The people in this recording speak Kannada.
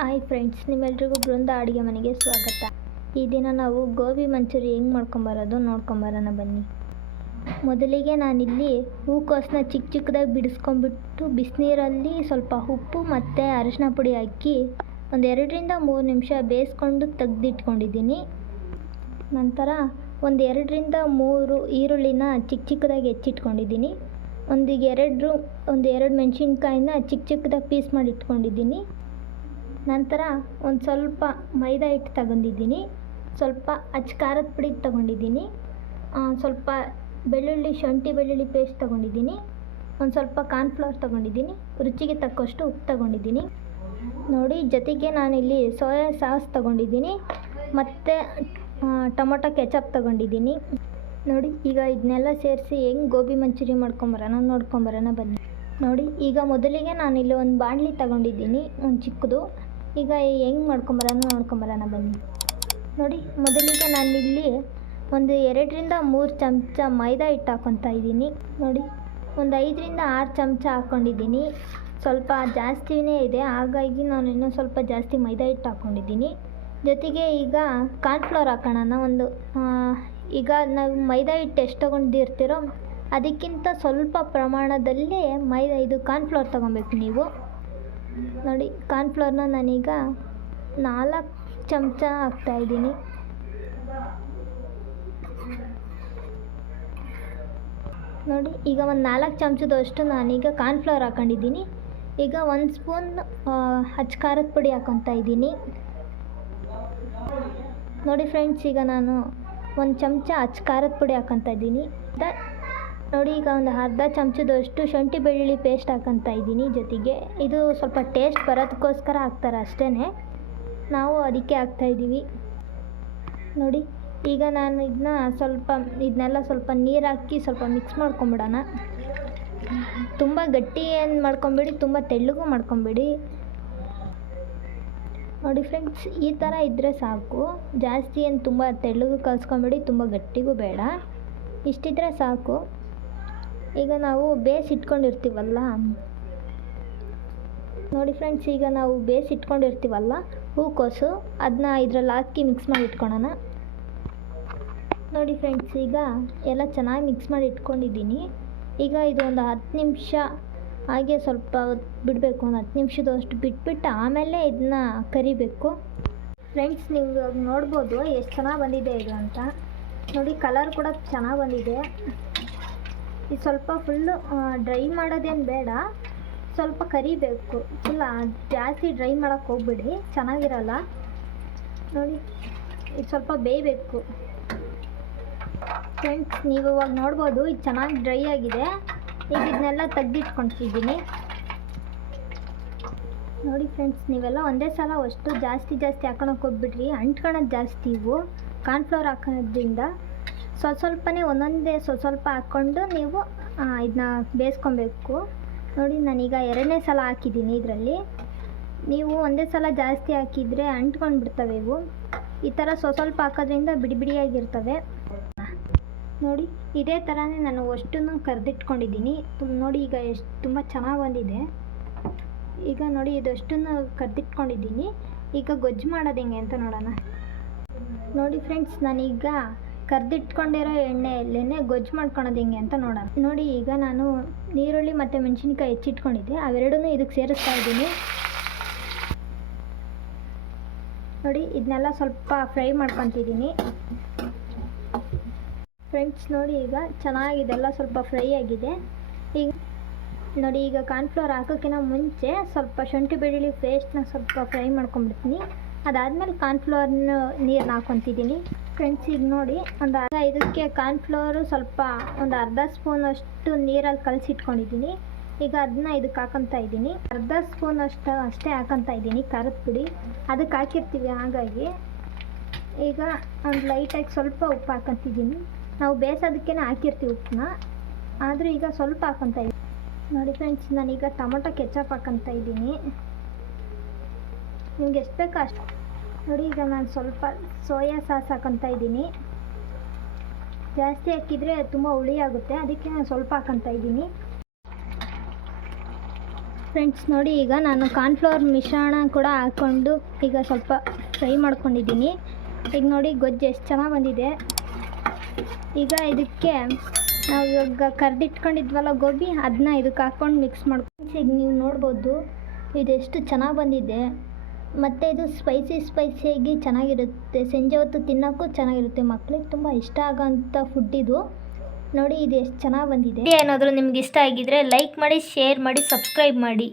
ಹಾಯ್ ಫ್ರೆಂಡ್ಸ್, ನಿಮ್ಮೆಲ್ರಿಗೂ ಬೃಂದ ಅಡುಗೆ ಮನೆಗೆ ಸ್ವಾಗತ. ಈ ದಿನ ನಾವು ಗೋಬಿ ಮಂಚೂರಿ ಹೆಂಗೆ ಮಾಡ್ಕೊಂಬರೋದು ನೋಡ್ಕೊಂಬರೋಣ ಬನ್ನಿ. ಮೊದಲಿಗೆ ನಾನಿಲ್ಲಿ ಹೂಕೋಸನ್ನ ಚಿಕ್ಕ ಚಿಕ್ಕದಾಗಿ ಬಿಡಿಸ್ಕೊಂಬಿಟ್ಟು ಬಿಸಿನೀರಲ್ಲಿ ಸ್ವಲ್ಪ ಉಪ್ಪು ಮತ್ತು ಅರಿಶಿನ ಪುಡಿ ಹಾಕಿ ಒಂದು ಎರಡರಿಂದ ಮೂರು ನಿಮಿಷ ಬೇಯಿಸ್ಕೊಂಡು ತೆಗ್ದಿಟ್ಕೊಂಡಿದ್ದೀನಿ. ನಂತರ ಒಂದು ಎರಡರಿಂದ ಮೂರು ಈರುಳ್ಳಿನ ಚಿಕ್ಕ ಚಿಕ್ಕದಾಗಿ ಹೆಚ್ಚಿಟ್ಕೊಂಡಿದ್ದೀನಿ. ಒಂದು ಎರಡು ಒಂದು ಎರಡು ಮೆಣಸಿನ್ಕಾಯಿನ ಚಿಕ್ಕ ಚಿಕ್ಕದಾಗಿ ಪೀಸ್ ಮಾಡಿ ಇಟ್ಕೊಂಡಿದ್ದೀನಿ ನಂತರ ಒಂದು ಸ್ವಲ್ಪ ಮೈದಾ ಹಿಟ್ಟು ತಗೊಂಡಿದ್ದೀನಿ. ಸ್ವಲ್ಪ ಅಚ್ಚ ಖಾರದ ಪುಡಿ ತಗೊಂಡಿದ್ದೀನಿ. ಸ್ವಲ್ಪ ಬೆಳ್ಳುಳ್ಳಿ, ಶುಂಠಿ ಬೆಳ್ಳುಳ್ಳಿ ಪೇಸ್ಟ್ ತಗೊಂಡಿದ್ದೀನಿ. ಒಂದು ಸ್ವಲ್ಪ ಕಾರ್ನ್ಫ್ಲವರ್ ತಗೊಂಡಿದ್ದೀನಿ. ರುಚಿಗೆ ತಕ್ಕಷ್ಟು ಉಪ್ಪು ತಗೊಂಡಿದ್ದೀನಿ. ನೋಡಿ, ಜೊತೆಗೆ ನಾನಿಲ್ಲಿ ಸೋಯಾ ಸಾಸ್ ತಗೊಂಡಿದ್ದೀನಿ. ಮತ್ತು ಟೊಮೊಟೊ ಕೆಚಪ್ ತಗೊಂಡಿದ್ದೀನಿ. ನೋಡಿ, ಈಗ ಇದನ್ನೆಲ್ಲ ಸೇರಿಸಿ ಹೆಂಗೆ ಗೋಬಿ ಮಂಚೂರಿ ಮಾಡ್ಕೊಂಬರೋಣ, ನೋಡ್ಕೊಂಬರೋಣ ಬನ್ನಿ. ನೋಡಿ, ಈಗ ಮೊದಲಿಗೆ ನಾನಿಲ್ಲಿ ಒಂದು ಬಾಣಲಿ ತಗೊಂಡಿದ್ದೀನಿ, ಒಂದು ಚಿಕ್ಕದು. ಈಗ ಹೆಂಗೆ ಮಾಡ್ಕೊಂಬರೋಣ ನೋಡ್ಕೊಂಬರೋಣ ಬನ್ನಿ. ನೋಡಿ, ಮೊದಲಿಗೆ ನಾನು ಇಲ್ಲಿ ಒಂದು ಎರಡರಿಂದ ಮೂರು ಚಮಚ ಮೈದಾ ಹಿಟ್ಟು ಹಾಕ್ಕೊತಾ ಇದ್ದೀನಿ. ನೋಡಿ, ಒಂದು ಐದರಿಂದ ಆರು ಚಮಚ ಹಾಕ್ಕೊಂಡಿದ್ದೀನಿ ಸ್ವಲ್ಪ ಜಾಸ್ತಿನೇ ಇದೆ. ಹಾಗಾಗಿ ನಾನು ಇನ್ನೂ ಸ್ವಲ್ಪ ಜಾಸ್ತಿ ಮೈದಾ ಹಿಟ್ಟು ಹಾಕ್ಕೊಂಡಿದ್ದೀನಿ ಜೊತೆಗೆ ಈಗ ಕಾರ್ನ್ಫ್ಲವರ್ ಹಾಕೋಣ ಒಂದು ಈಗ ನಾವು ಮೈದಾ ಹಿಟ್ಟು ಎಷ್ಟು ತೊಗೊಂಡಿರ್ತೀರೋ ಅದಕ್ಕಿಂತ ಸ್ವಲ್ಪ ಪ್ರಮಾಣದಲ್ಲಿ ಮೈದಾ, ಇದು ಕಾರ್ನ್ಫ್ಲವರ್ ತೊಗೊಬೇಕು ನೀವು. ನೋಡಿ ಕಾರ್ನ್ಫ್ಲವರ್ನ ನಾನೀಗ ನಾಲ್ಕು ಚಮಚ ಹಾಕ್ತಾಯಿದ್ದೀನಿ ನೋಡಿ, ಈಗ ಒಂದು ನಾಲ್ಕು ಚಮಚದಷ್ಟು ನಾನೀಗ ಕಾರ್ನ್ಫ್ಲವರ್ ಹಾಕೊಂಡಿದ್ದೀನಿ. ಈಗ ಒಂದು ಸ್ಪೂನ್ ಹಚ್ಚ ಖಾರದ ಪುಡಿ ಹಾಕೊತಾ ಇದ್ದೀನಿ. ನೋಡಿ ಫ್ರೆಂಡ್ಸ್ ಈಗ ನಾನು ಒಂದು ಚಮಚ ಅಚ್ಚ ಖಾರದ ಪುಡಿ ಹಾಕೊತಾ ಇದ್ದೀನಿ. ನೋಡಿ, ಈಗ ಒಂದು ಅರ್ಧ ಚಮಚದಷ್ಟು ಶುಂಠಿ ಬೆಳ್ಳುಳ್ಳಿ ಪೇಸ್ಟ್ ಹಾಕೊತಾ ಇದ್ದೀನಿ ಜೊತೆಗೆ. ಇದು ಸ್ವಲ್ಪ ಟೇಸ್ಟ್ ಬರೋದಕ್ಕೋಸ್ಕರ ಹಾಕ್ತಾರೆ ಅಷ್ಟೇ ನಾವು ಅದಕ್ಕೆ ಹಾಕ್ತಾಯಿದ್ದೀವಿ ನೋಡಿ, ಈಗ ನಾನು ಇದನ್ನ ಸ್ವಲ್ಪ, ಇದನ್ನೆಲ್ಲ ಸ್ವಲ್ಪ ನೀರು ಹಾಕಿ ಸ್ವಲ್ಪ ಮಿಕ್ಸ್ ಮಾಡ್ಕೊಂಬಿಡೋಣ. ತುಂಬ ಗಟ್ಟಿ ಏನು ಮಾಡ್ಕೊಂಬೇಡಿ, ತುಂಬ ತೆಳ್ಳಗೂ ಮಾಡ್ಕೊಂಬೇಡಿ. ನೋಡಿ ಫ್ರೆಂಡ್ಸ್ ಈ ಥರ ಇದ್ದರೆ ಸಾಕು. ಜಾಸ್ತಿ ಏನು ತುಂಬ ತೆಳ್ಳಗೂ ಕಲಿಸ್ಕೊಂಬೇಡಿ, ತುಂಬ ಗಟ್ಟಿಗೂ ಬೇಡ. ಇಷ್ಟಿದ್ರೆ ಸಾಕು. ಈಗ ನಾವು ಬೇಸ್ ಇಟ್ಕೊಂಡಿರ್ತೀವಲ್ಲ? ನೋಡಿ ಫ್ರೆಂಡ್ಸ್ ಈಗ ನಾವು ಬೇಸ್ ಇಟ್ಕೊಂಡಿರ್ತೀವಲ್ಲ, ಹೂಕೋಸು ಅದನ್ನ ಇದ್ರಲ್ಲಿ ಹಾಕಿ ಮಿಕ್ಸ್ ಮಾಡಿ ಇಟ್ಕೊಳೋಣ. ನೋಡಿ ಫ್ರೆಂಡ್ಸ್ ಈಗ ಎಲ್ಲ ಚೆನ್ನಾಗಿ ಮಿಕ್ಸ್ ಮಾಡಿ ಇಟ್ಕೊಂಡಿದ್ದೀನಿ. ಈಗ ಇದು ಒಂದು ಹತ್ತು ನಿಮಿಷ ಹಾಗೆ ಸ್ವಲ್ಪ ಬಿಡಬೇಕು, ಒಂದು ಹತ್ತು ನಿಮಿಷದಷ್ಟು ಬಿಟ್ಬಿಟ್ಟು ಆಮೇಲೆ ಇದನ್ನ ಕರಿಬೇಕು. ಫ್ರೆಂಡ್ಸ್ ನೀವು ನೋಡ್ಬೋದು ಎಷ್ಟು ಚೆನ್ನಾಗಿ ಬಂದಿದೆ ಇದು ಅಂತ. ನೋಡಿ ಕಲರ್ ಕೂಡ ಚೆನ್ನಾಗಿ ಬಂದಿದೆ. ಇದು ಸ್ವಲ್ಪ ಫುಲ್ಲು ಡ್ರೈ ಮಾಡೋದೇನು ಬೇಡ. ಸ್ವಲ್ಪ ಕರಿಬೇಕು. ಇಲ್ಲ, ಜಾಸ್ತಿ ಡ್ರೈ ಮಾಡೋಕ್ಕೆ ಹೋಗ್ಬಿಡಿ. ಚೆನ್ನಾಗಿರಲ್ಲ. ನೋಡಿ, ಇದು ಸ್ವಲ್ಪ ಬೇಯಬೇಕು. ಫ್ರೆಂಡ್ಸ್ ನೀವು ಇವಾಗ ನೋಡ್ಬೋದು, ಇದು ಚೆನ್ನಾಗಿ ಡ್ರೈ ಆಗಿದೆ. ಈಗ ಇದನ್ನೆಲ್ಲ ತೆಗ್ದಿಟ್ಕೊಂಡ್ತಿದ್ದೀನಿ ನೋಡಿ ಫ್ರೆಂಡ್ಸ್ ನೀವೆಲ್ಲ ಒಂದೇ ಸಲ ಅಷ್ಟು ಜಾಸ್ತಿ ಜಾಸ್ತಿ ಹಾಕೊಳಕ್ಕೆ ಹೋಗ್ಬಿಡ್ರಿ. ಅಂಟ್ಕೊಳೋದು ಜಾಸ್ತಿ ಇವು. ಕಾರ್ನ್ಫ್ಲವರ್ ಹಾಕೋದ್ರಿಂದ ಸ್ವಲ್ಪ ಸ್ವಲ್ಪನೇ ಒಂದೊಂದೇ ಸ್ವಲ್ಪ ಸ್ವಲ್ಪ ಹಾಕ್ಕೊಂಡು ನೀವು ಇದನ್ನ ಬೇಯಿಸ್ಕೊಬೇಕು. ನೋಡಿ, ನಾನೀಗ ಎರಡನೇ ಸಲ ಹಾಕಿದ್ದೀನಿ ಇದರಲ್ಲಿ. ನೀವು ಒಂದೇ ಸಲ ಜಾಸ್ತಿ ಹಾಕಿದರೆ ಅಂಟ್ಕೊಂಡು ಬಿಡ್ತವೆ ಇವು. ಈ ಥರ ಸ್ವಲ್ಪ ಸ್ವಲ್ಪ ಹಾಕೋದ್ರಿಂದ ಬಿಡಿ ಬಿಡಿಯಾಗಿರ್ತವೆ. ನೋಡಿ, ಇದೇ ಥರನೇ ನಾನು ಅಷ್ಟನ್ನು ಕರೆದಿಟ್ಕೊಂಡಿದ್ದೀನಿ. ನೋಡಿ, ಈಗ ಎಷ್ಟು, ತುಂಬ ಚೆನ್ನಾಗಿ ಬಂದಿದೆ. ಈಗ ನೋಡಿ, ಇದಷ್ಟನ್ನು ಕರೆದಿಟ್ಕೊಂಡಿದ್ದೀನಿ. ಈಗ ಗೊಜ್ಜು ಮಾಡೋದು ಹೆಂಗೆ ಅಂತ ನೋಡೋಣ. ನೋಡಿ, ಫ್ರೆಂಡ್ಸ್, ನಾನೀಗ ಕರೆದಿಟ್ಕೊಂಡಿರೋ ಎಣ್ಣೆಯಲ್ಲೇ ಗೊಜ್ಜು ಮಾಡ್ಕೊಳೋದು ಹೆಂಗೆ ಅಂತ ನೋಡೋಣ. ನೋಡಿ, ಈಗ ನಾನು ನೀರುಳ್ಳಿ ಮತ್ತು ಮೆಣಸಿನ್ಕಾಯಿ ಹೆಚ್ಚಿಟ್ಕೊಂಡಿದ್ದೆ. ಅವೆರಡೂ ಇದಕ್ಕೆ ಸೇರಿಸ್ತಾ ಇದ್ದೀನಿ. ನೋಡಿ, ಇದನ್ನೆಲ್ಲ ಸ್ವಲ್ಪ ಫ್ರೈ ಮಾಡ್ಕೊತಿದ್ದೀನಿ. ಫ್ರೆಂಡ್ಸ್, ನೋಡಿ, ಈಗ ಚೆನ್ನಾಗಿದೆ ಎಲ್ಲ ಸ್ವಲ್ಪ ಫ್ರೈ ಆಗಿದೆ. ಈಗ ನೋಡಿ, ಈಗ ಕಾರ್ನ್ಫ್ಲವರ್ ಹಾಕೋಕ್ಕಿಂತ ಮುಂಚೆ ಸ್ವಲ್ಪ ಶುಂಠಿ ಬೆಳ್ಳುಳ್ಳಿ ಪೇಸ್ಟ್ನ ಸ್ವಲ್ಪ ಫ್ರೈ ಮಾಡ್ಕೊಂಬಿಡ್ತೀನಿ. ಅದಾದಮೇಲೆ ಕಾರ್ನ್ಫ್ಲೋರ್ನ ನೀರನ್ನ ಹಾಕ್ಕೊತಿದ್ದೀನಿ ಫ್ರೆಂಡ್ಸ್ ಈಗ ನೋಡಿ ಒಂದು ಅರ್ಧ ಇದಕ್ಕೆ ಕಾರ್ನ್ಫ್ಲೋರು ಸ್ವಲ್ಪ ಒಂದು ಅರ್ಧ ಸ್ಪೂನ್ ಅಷ್ಟು ನೀರಲ್ಲಿ ಕಲಸಿಟ್ಕೊಂಡಿದ್ದೀನಿ. ಈಗ ಅದನ್ನ ಇದಕ್ಕೆ ಹಾಕೊತಾ ಇದ್ದೀನಿ. ಅರ್ಧ ಸ್ಪೂನ್ ಅಷ್ಟು ಅಷ್ಟೇ ಹಾಕೊತಾ ಇದ್ದೀನಿ. ಖಾರದ ಪುಡಿ ಅದಕ್ಕೆ ಹಾಕಿರ್ತೀವಿ ಹಾಗಾಗಿ. ಈಗ ಒಂದು ಲೈಟಾಗಿ ಸ್ವಲ್ಪ ಉಪ್ಪು ಹಾಕೊತಿದ್ದೀನಿ. ನಾವು ಬೇಯಿಸೋದಕ್ಕೇ ಹಾಕಿರ್ತೀವಿ ಉಪ್ಪನ್ನ. ಆದರೂ ಈಗ ಸ್ವಲ್ಪ ಹಾಕೊತಾ ಇದ್ದೀನಿ. ನೋಡಿ ಫ್ರೆಂಡ್ಸ್ ನಾನೀಗ ಟೊಮೊಟೊ ಕೆಚಪ್ ಹಾಕೊತಾ ಇದ್ದೀನಿ. ನಿಮ್ಗೆ ಎಷ್ಟು ಬೇಕೋ ಅಷ್ಟು. ನೋಡಿ, ಈಗ ನಾನು ಸ್ವಲ್ಪ ಸೋಯಾ ಸಾಸ್ ಹಾಕೊತಾ ಇದ್ದೀನಿ. ಜಾಸ್ತಿ ಹಾಕಿದರೆ ತುಂಬ ಹುಳಿ ಆಗುತ್ತೆ. ಅದಕ್ಕೆ ನಾನು ಸ್ವಲ್ಪ ಹಾಕೊತಾ ಇದ್ದೀನಿ. ಫ್ರೆಂಡ್ಸ್ ನೋಡಿ, ಈಗ ನಾನು ಕಾರ್ನ್ಫ್ಲವರ್ ಮಿಶ್ರಣ ಕೂಡ ಹಾಕ್ಕೊಂಡು ಈಗ ಸ್ವಲ್ಪ ಫ್ರೈ ಮಾಡ್ಕೊಂಡಿದ್ದೀನಿ. ಈಗ ನೋಡಿ, ಗೊಜ್ಜು ಎಷ್ಟು ಚೆನ್ನಾಗಿ ಬಂದಿದೆ. ಈಗ ಇದಕ್ಕೆ ನಾವು ಇವಾಗ ಕರೆದಿಟ್ಕೊಂಡಿದ್ವಲ್ಲ ಗೋಬಿ ಅದನ್ನ ಇದಕ್ಕೆ ಹಾಕ್ಕೊಂಡು ಮಿಕ್ಸ್ ಮಾಡ್ಕೊಂಡು ಈಗ ನೀವು ನೋಡ್ಬೋದು ಇದೆಷ್ಟು ಚೆನ್ನಾಗಿ ಬಂದಿದೆ. ಮತ್ತು ಇದು ಸ್ಪೈಸಿ ಸ್ಪೈಸಿಯಾಗಿ ಚೆನ್ನಾಗಿರುತ್ತೆ. ಸಂಜೆ ಹೊತ್ತು ತಿನ್ನೋಕ್ಕೂ ಚೆನ್ನಾಗಿರುತ್ತೆ ಮಕ್ಕಳಿಗೆ ತುಂಬ ಇಷ್ಟ ಆಗೋಂಥ ಫುಡ್ ಇದು. ನೋಡಿ, ಇದು ಎಷ್ಟು ಚೆನ್ನಾಗಿ ಬಂದಿದೆ. ಏನಾದರೂ ನಿಮ್ಗೆ ಇಷ್ಟ ಆಗಿದ್ರೆ ಲೈಕ್ ಮಾಡಿ ಶೇರ್ ಮಾಡಿ ಸಬ್ಸ್ಕ್ರೈಬ್ ಮಾಡಿ.